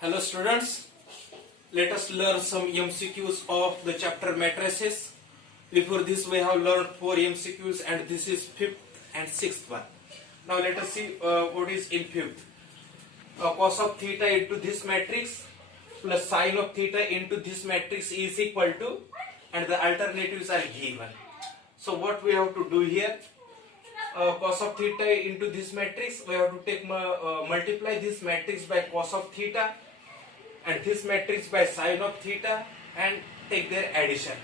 Hello students, let us learn some MCQs of the chapter Matrices. Before this we have learned 4 MCQs and this is 5th and 6th one. Now let us see what is in 5th. Cos of theta into this matrix plus sin of theta into this matrix is equal to, and the alternatives are given. So what we have to do here, cos of theta into this matrix, we have to take multiply this matrix by cos of theta and this matrix by sin of theta and take their addition.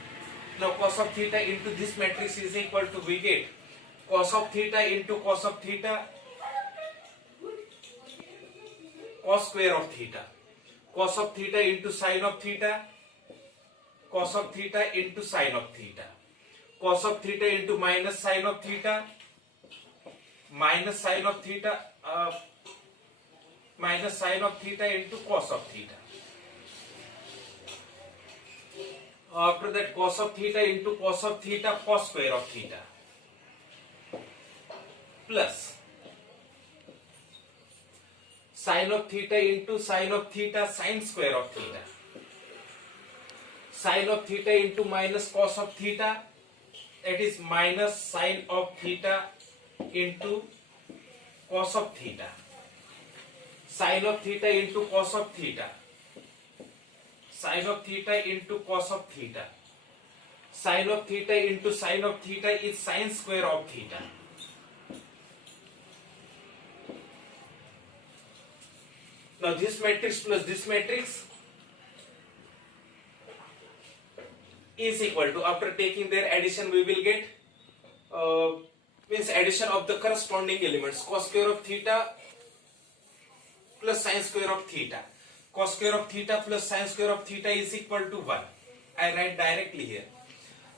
Now cos of theta into this matrix is equal to, we get cos of theta into cos of theta, cos square of theta, cos of theta into sin of theta, cos of theta into sin of theta, cos of theta into minus sin of theta, minus sin of theta, minus sin of theta into cos of theta. After that, cos of theta into cos of theta, cos square of theta, plus sin of theta into sin of theta, sin square of theta, sin of theta into minus cos of theta, that is minus sin of theta into cos of theta, sin of theta into cos of theta, sin of theta into cos of theta, sin of theta into sin of theta is sin square of theta. Now this matrix plus this matrix is equal to, after taking their addition we will get means addition of the corresponding elements, cos square of theta plus sin square of theta. Cos square of theta plus sin square of theta is equal to 1. I write directly here.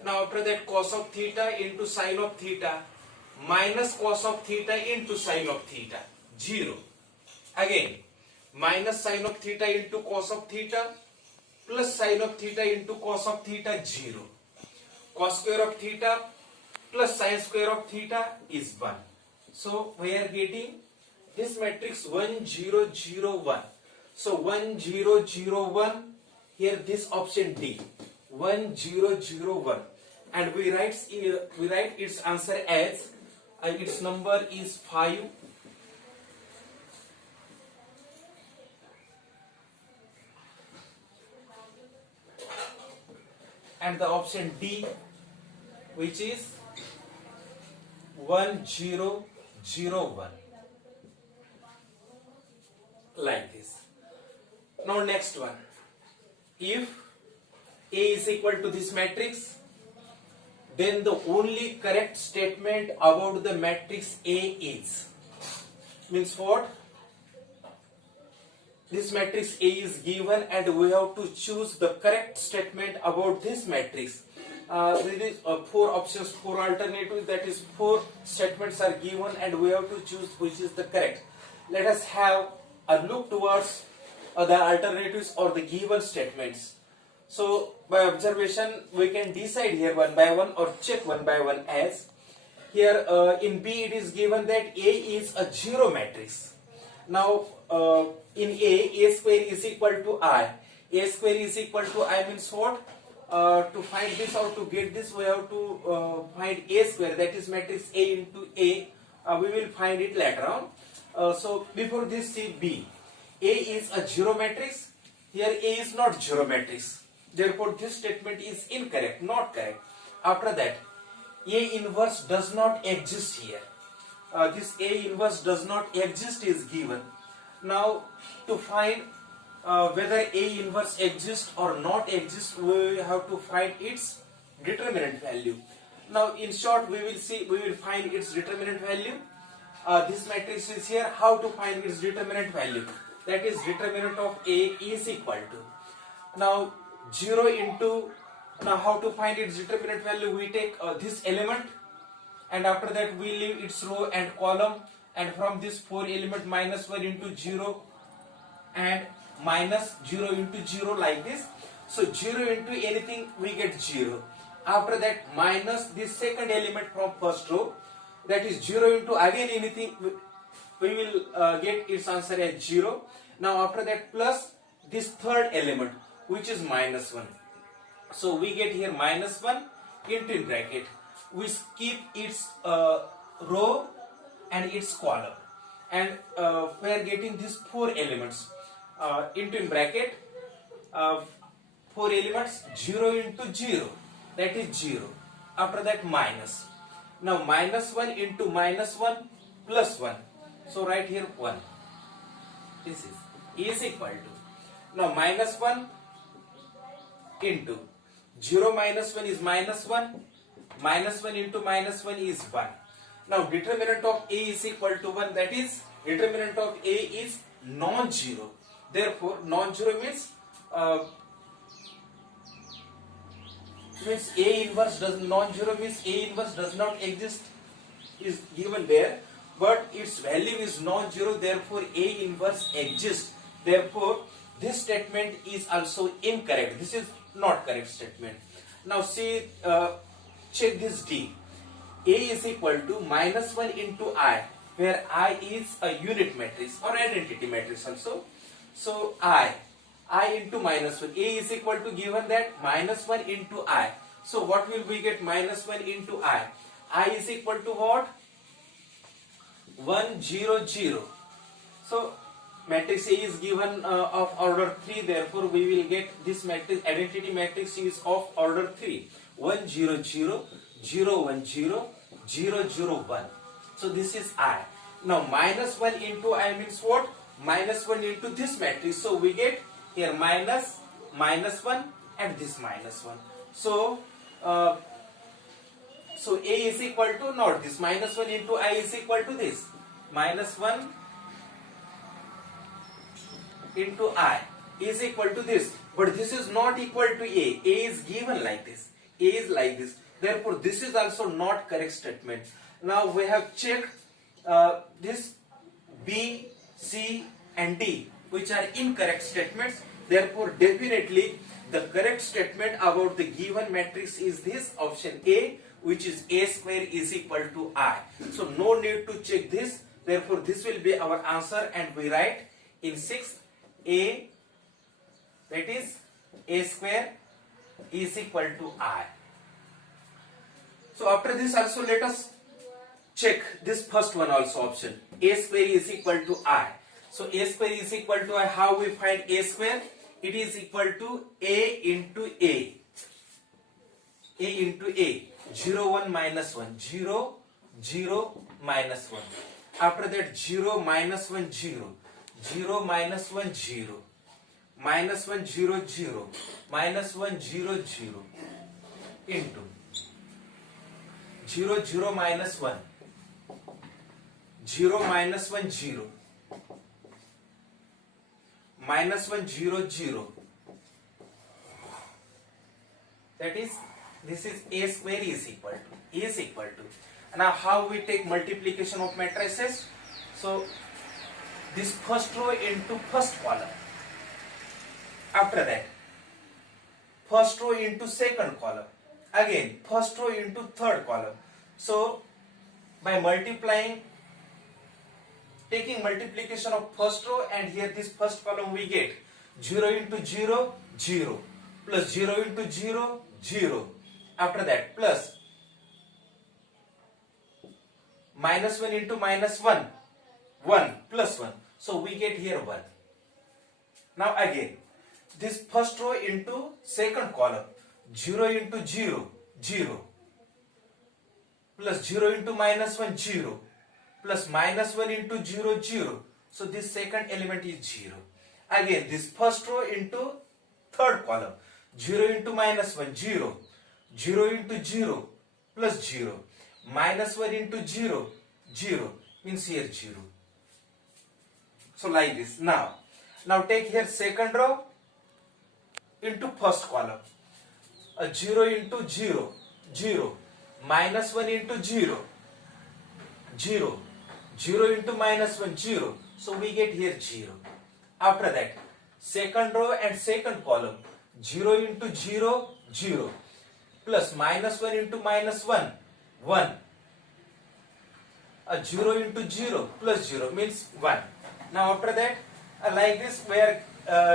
Now after that, cos of theta into sin of theta minus cos of theta into sin of theta, 0. Again, minus sin of theta into cos of theta plus sin of theta into cos of theta, 0. Cos square of theta plus sin square of theta is 1. So we are getting this matrix 1 0 0 1. So 1 0 0 1, here this option D, 1 0 0 1, and we write its answer as its number is 5. And the option D, which is 1 0 0 1, like this. Now next one, if A is equal to this matrix, then the only correct statement about the matrix A is, means what? This matrix A is given and we have to choose the correct statement about this matrix. There is 4 options, 4 alternatives, that is 4 statements are given and we have to choose which is the correct. Let us have a look towards the alternatives or the given statements. So by observation we can decide here one by one or check one by one, as here in B it is given that A is a 0 matrix. Now in A square is equal to I. A square is equal to I means what? To find this or to get this we have to find A square, that is matrix A into A. We will find it later on. So before this, see B. A is a 0 matrix. Here A is not 0 matrix. Therefore this statement is incorrect, not correct. After that, A inverse does not exist here. This A inverse does not exist is given. Now to find whether A inverse exists or not exists, we have to find its determinant value. Now in short we will find its determinant value. This matrix is here. How to find its determinant value? That is, determinant of A is equal to, now 0 into, now how to find its determinant value? We take this element and after that we leave its row and column, and from this 4 element minus 1 into 0 and minus 0 into 0, like this. So 0 into anything we get 0. After that minus this second element from first row, that is 0 into again anything, we will get its answer as 0. Now after that plus this third element which is minus 1. So we get here minus 1 into in bracket. We keep its row and its column, and we are getting these 4 elements into in bracket. 4 elements, 0 into 0, that is 0. After that minus. Now minus 1 into minus 1 plus 1. So write here 1. This is equal to. Now minus 1 into 0 minus 1 is minus 1. Minus 1 into minus 1 is 1. Now determinant of A is equal to 1. That is, determinant of A is non-zero. Therefore, non-zero means A inverse does non-zero means A inverse does not exist is given there, but its value is non-zero. Therefore, A inverse exists. Therefore, this statement is also incorrect. This is not correct statement. Now see, check this D. A is equal to minus 1 into I, where I is a unit matrix or identity matrix also. So I into minus 1. A is equal to, given that, minus 1 into I. So what will we get? Minus 1 into I. I is equal to what? 1, 0, 0. So matrix A is given of order 3. Therefore we will get this matrix, identity matrix is of order 3. 1, 0, 0, 0, 1, 0, 0, 0, 1. So this is I. Now minus 1 into I means what? Minus 1 into this matrix. So we get here minus 1 and this minus 1. So so A is equal to not this. Minus 1 into I is equal to this. Minus 1 into I is equal to this. But this is not equal to A. A is given like this. A is like this. Therefore, this is also not correct statement. Now we have checked this B, C and D, which are incorrect statements. Therefore, definitely the correct statement about the given matrix is this option A, which is A square is equal to I. So no need to check this. Therefore, this will be our answer, and we write in 6th A, that is A square is equal to I. So after this also let us check this first one also option. A square is equal to I. So A square is equal to I. How we find A square? It is equal to A into A. A into A. 0, 1, minus 1. 0, 0, minus 1. After that 0, minus 1, 0. 0, minus 1, 0. Minus 1, 0, 0. Minus 1, 0, 0. Into 0, 0, minus 1. 0, minus 1, 0. Minus 1, 0, 0. That is, this is A square is equal to. Now how we take multiplication of matrices? So this first row into first column. After that, first row into second column. Again, first row into third column. So by multiplying, taking multiplication of first row and here this first column, we get 0 into 0, 0, plus 0 into 0, 0. After that, plus minus 1 into minus 1, 1 plus 1. So we get here 1. Now again, this first row into second column, 0 into 0, 0, plus 0 into minus 1, 0, plus minus 1 into 0, 0. So this second element is 0. Again, this first row into third column, 0 into minus 1, 0, 0 into 0, plus 0, minus 1 into 0, 0, means here 0. So like this. Now take here second row into first column, 0 into 0, 0, minus 1 into 0, 0, 0 into minus 1, 0. So we get here 0. After that, second row and second column, 0 into 0, 0, plus minus 1 into minus 1, 1. 0 into 0 plus 0 means 1. Now after that, like this, we are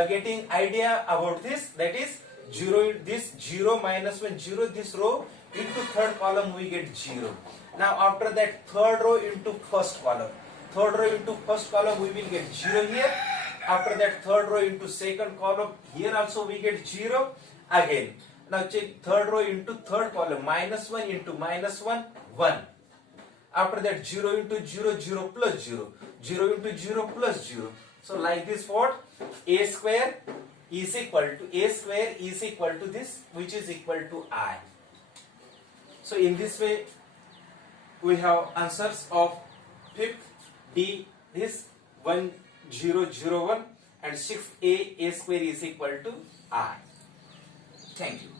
getting idea about this, that is 0, this 0 minus 1 0, this row into third column we get 0. Now after that third row into first column, third row into first column we will get 0 here. After that third row into second column, here also we get 0 again. Now check third row into third column, minus 1 into minus 1 1. After that 0 into 0 0 plus 0, 0 into 0 plus 0. So like this, what a square is equal to this, which is equal to I. So in this way we have answers of 5th D, this 1001, and 6th A square is equal to I. Thank you.